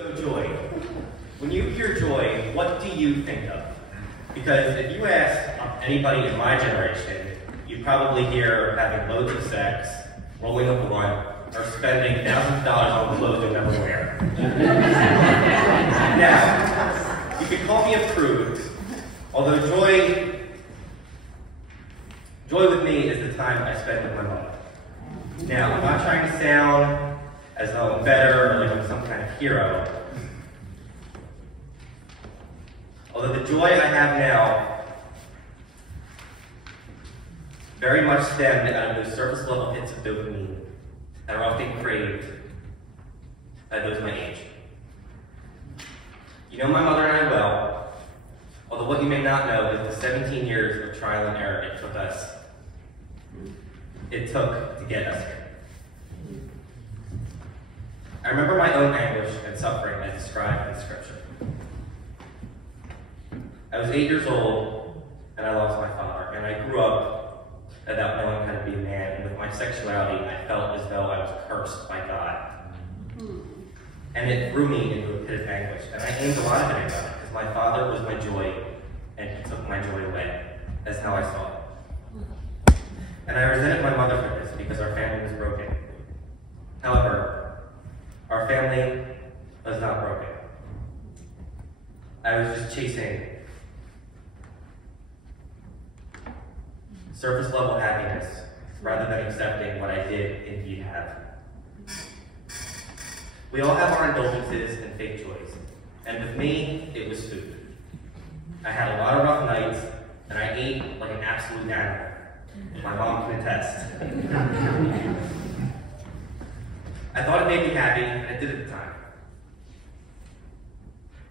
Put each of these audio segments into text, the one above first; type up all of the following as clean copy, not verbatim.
So joy. When you hear joy, what do you think of? Because if you ask anybody in my generation, you probably hear having loads of sex, rolling a blunt, or spending thousands of dollars on clothes you'll never wear. Now, you can call me a prude, although joy with me is the time I spend with my mother. Now, I'm not trying to sound as though I'm better or like I'm some kind of hero. Although the joy I have now very much stemmed out of those surface level hits of dopamine that are often craved by those my age. You know my mother and I well, although what you may not know is the 17 years of trial and error it took to get us here. I remember my own anguish and suffering as described in Scripture. I was 8 years old, and I lost my father, and I grew up without knowing how to be a man, and with my sexuality, I felt as though I was cursed by God. And it threw me into a pit of anguish, and I aimed a lot of it at God, because my father was my joy, and he took my joy away. That's how I saw it. And I resented my mother for this, because our family was broken. However, our family was not broken. I was just chasing surface level happiness rather than accepting what I did indeed have. We all have our indulgences and fake joys, and with me, it was food. I had a lot of rough nights, and I ate like an absolute animal. My mom can attest. I thought it made me happy, and it did at the time.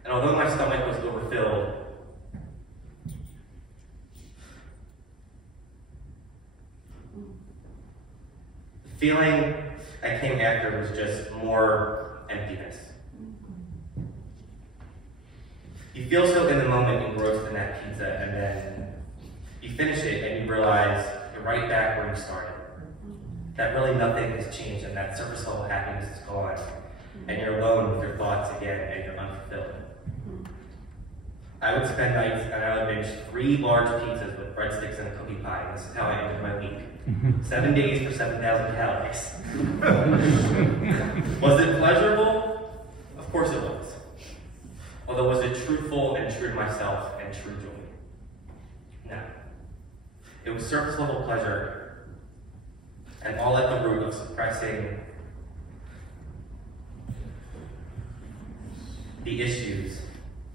And although my stomach was overfilled, the feeling I came after was just more emptiness. You feel so in the moment engrossed in that pizza, and then you finish it and you realize you're right back where you started. That really nothing has changed, and that surface level happiness is gone, and you're alone with your thoughts again, and you're unfulfilled. I would spend nights and I would binge 3 large pizzas with breadsticks and a cookie pie, and this is how I ended my week. 7 days for 7,000 calories. Was it pleasurable? Of course it was. Although was it truthful and true to myself and true joy? No. It was surface level pleasure, and all at the root of suppressing the issues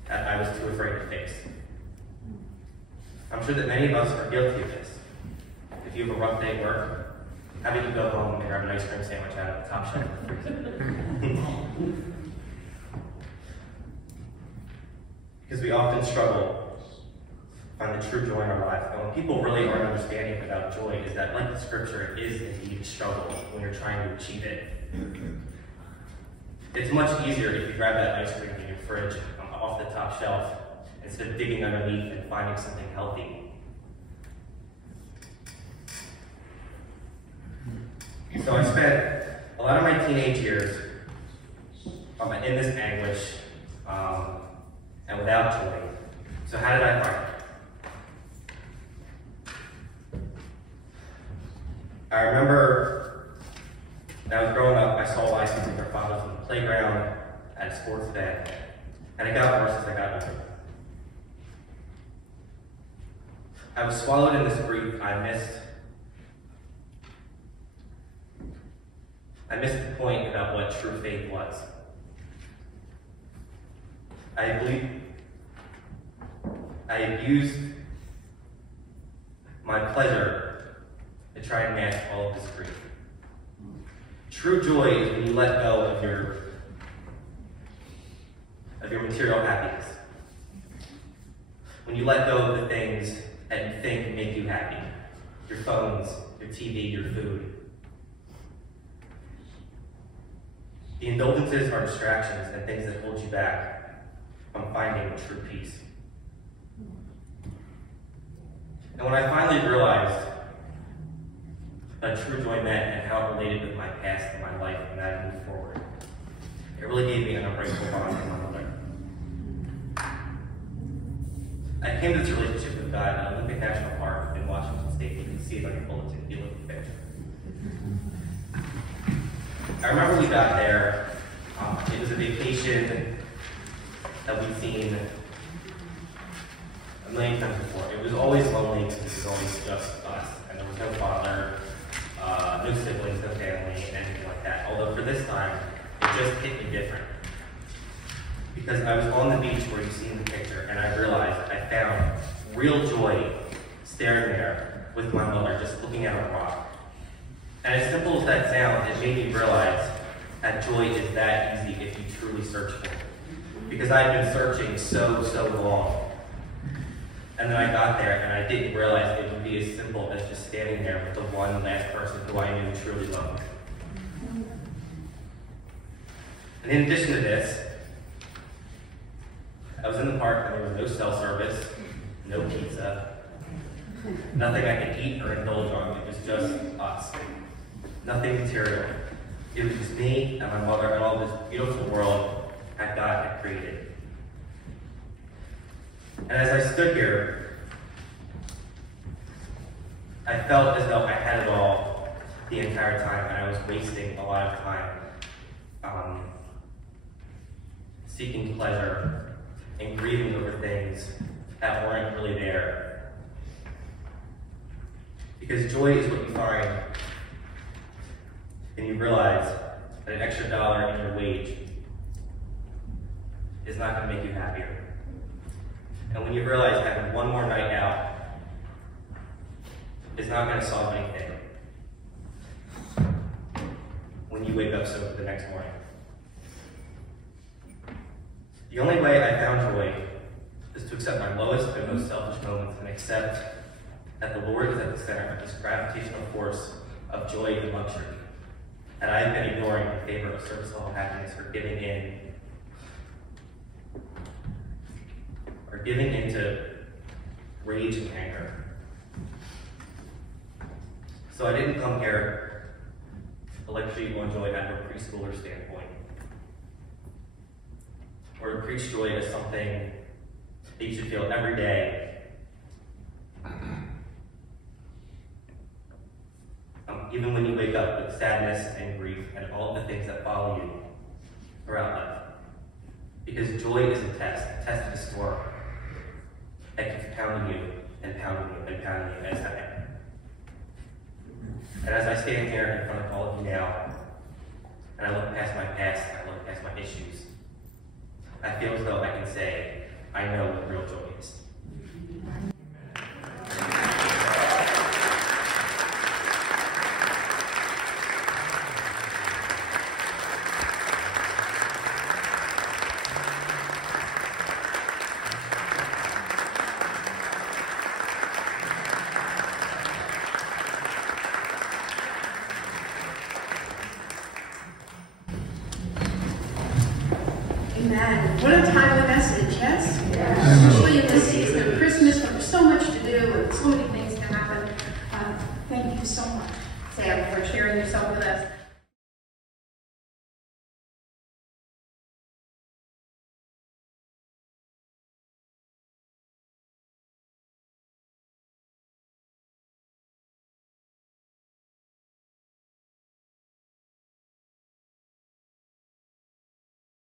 that I was too afraid to face. I'm sure that many of us are guilty of this. If you have a rough day at work, how about you go home and grab an ice cream sandwich out of the top shelf of the freezer? Because we often struggle to find the true joy in our life. And what people really aren't understanding about joy is that, like the Scripture, it is indeed a struggle when you're trying to achieve it. It's much easier if you grab that ice cream in your fridge off the top shelf instead of digging underneath and finding something healthy. So I spent a lot of my teenage years in this anguish and without joy. So how did I find it? I remember when I was growing up, I saw license with their fathers on the playground, at a sports event, and it got worse as I got older. I was swallowed in this grief. I missed the point about what true faith was. I abused my pleasure to try and mask all of this grief. True joy is when you let go of your material happiness. When you let go of the things that you think make you happy. Your phones, your TV, your food. The indulgences are distractions and things that hold you back from finding true peace. And when I finally realized what true joy meant and how it related with my past and my life and that I moved forward, it It really gave me an unbreakable bond with my mother. I came to this relationship with God at Olympic National Park in Washington State. You can see if I can pull it to the Olympic picture. I remember we got there. It was a vacation that we'd seen a million times before. It was always lonely because it was always just us. And there was no father, no siblings, no family, anything like that. Although for this time, it just hit me different. Because I was on the beach where you see in the picture, and I realized I found real joy staring there with my mother, just looking at a rock. And as simple as that sounds, it made me realize that joy is that easy if you truly search for it. Because I'd been searching so long. And then I got there, and I didn't realize it would be as simple as just standing there with the one last person who I knew truly loved me. And in addition to this, I was in the park and there was no cell service, no pizza, nothing I could eat or indulge on. It was just us. Nothing material. It was just me and my mother and all this beautiful world that God had created. And as I stood here, I felt as though I had it all the entire time, and I was wasting a lot of time seeking pleasure and grieving over things that weren't really there. Because joy is what you find and you realize that an extra dollar in your wage is not going to make you happier. And when you realize having one more night out is not going to solve anything when you wake up sober the next morning. The only way I found joy is to accept my lowest and most selfish moments and accept that the Lord is at the center of this gravitational force of joy and luxury. And I have been ignoring in favor of surface level happiness or giving into rage and anger. So I didn't come here to lecture you on joy out of a preschooler standpoint, or to preach joy as something that you should feel every day. Even when you wake up with sadness and grief and all of the things that follow you throughout life. Because joy is a test of a storm that keeps pounding you and pounding you and pounding you as I am. And as I stand here in front of all of you now, and I look past my past, and I look past my issues, I feel as though I can say, I know what real joy is. Amen. What a timely message, yes? Especially in this season of Christmas when there's so much to do and so many things to happen. Thank you so much, Sam, for sharing yourself with us.